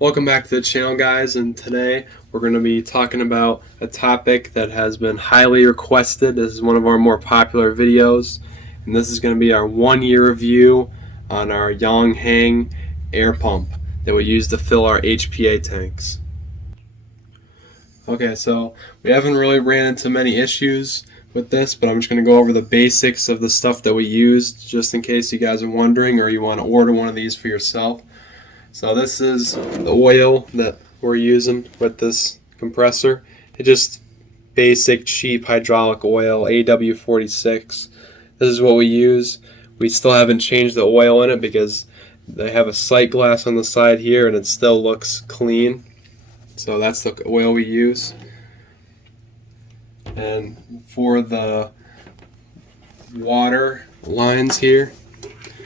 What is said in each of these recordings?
Welcome back to the channel, guys, and today we're going to be talking about a topic that has been highly requested. This is one of our more popular videos, and this is going to be our 1-year review on our Yong Heng air pump that we use to fill our HPA tanks. Okay, so we haven't really ran into many issues with this, but I'm just going to go over the basics of the stuff that we used just in case you guys are wondering or you want to order one of these for yourself. So this is the oil that we're using with this compressor. It's just basic cheap hydraulic oil, AW46. This is what we use. We still haven't changed the oil in it because they have a sight glass on the side here and it still looks clean. So that's the oil we use. And for the water lines here,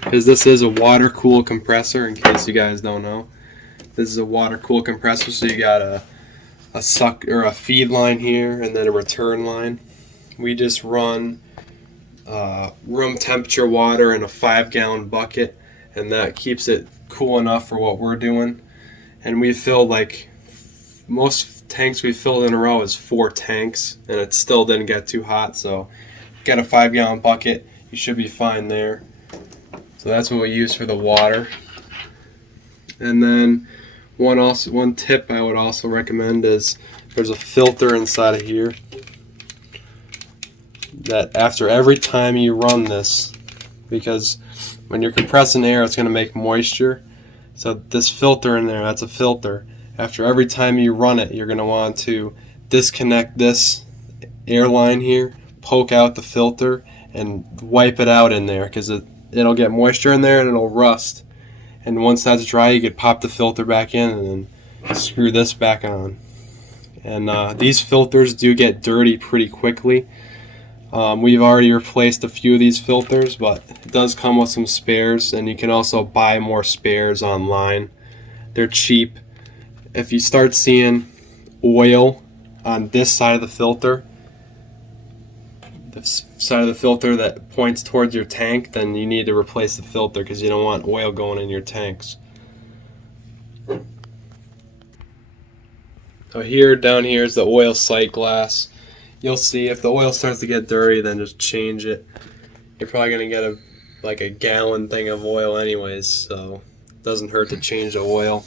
because this is a water cool compressor, in case you guys don't know. This is a water cool compressor, so you got a suck or a feed line here and then a return line. We just run room temperature water in a 5-gallon bucket, and that keeps it cool enough for what we're doing. And we filled, like, most tanks we filled in a row is 4 tanks, and it still didn't get too hot. So get a 5-gallon bucket, you should be fine there. So that's what we use for the water. And then one tip I would also recommend is there's a filter inside of here that after every time you run this, because when you're compressing air it's going to make moisture, so this filter in there, that's a filter. After every time you run it, you're going to want to disconnect this air line here, poke out the filter, and wipe it out in there, because it'll get moisture in there and it'll rust. And once that's dry, you could pop the filter back in and then screw this back on. And these filters do get dirty pretty quickly. We've already replaced a few of these filters, but it does come with some spares, and you can also buy more spares online. They're cheap. If you start seeing oil on this side of the filter, the side of the filter that points towards your tank, then you need to replace the filter because you don't want oil going in your tanks. So here, down here is the oil sight glass. You'll see if the oil starts to get dirty, then just change it. You're probably going to get like a gallon thing of oil anyways, so it doesn't hurt to change the oil.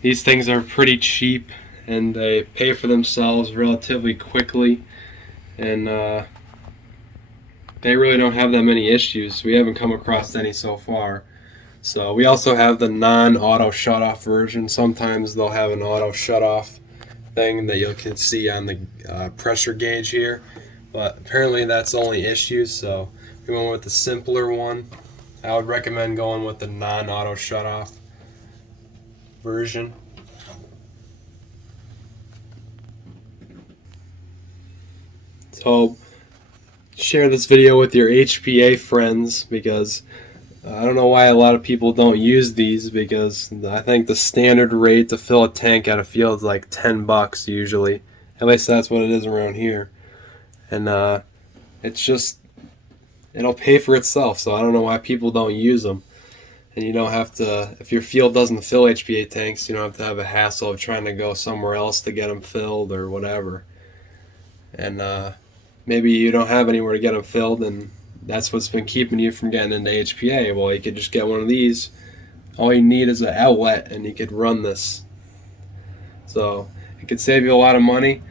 These things are pretty cheap and they pay for themselves relatively quickly, and they really don't have that many issues. We haven't come across any so far. So we also have the non-auto shutoff version. Sometimes they'll have an auto shutoff thing that you can see on the pressure gauge here, but apparently that's the only issue. So we went with the simpler one. I would recommend going with the non-auto shutoff version. So share this video with your HPA friends, because I don't know why a lot of people don't use these, because I think the standard rate to fill a tank at a field is like $10 usually. At least that's what it is around here. And it's just, it'll pay for itself, so I don't know why people don't use them. And you don't have to, if your field doesn't fill HPA tanks, you don't have to have a hassle of trying to go somewhere else to get them filled or whatever. And maybe you don't have anywhere to get them filled, and that's what's been keeping you from getting into HPA. Well, you could just get one of these. All you need is an outlet, and you could run this. So it could save you a lot of money.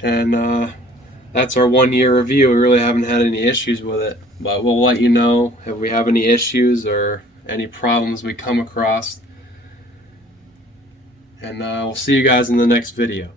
And that's our 1-year review. We really haven't had any issues with it, but we'll let you know if we have any issues or any problems we come across. And we'll see you guys in the next video.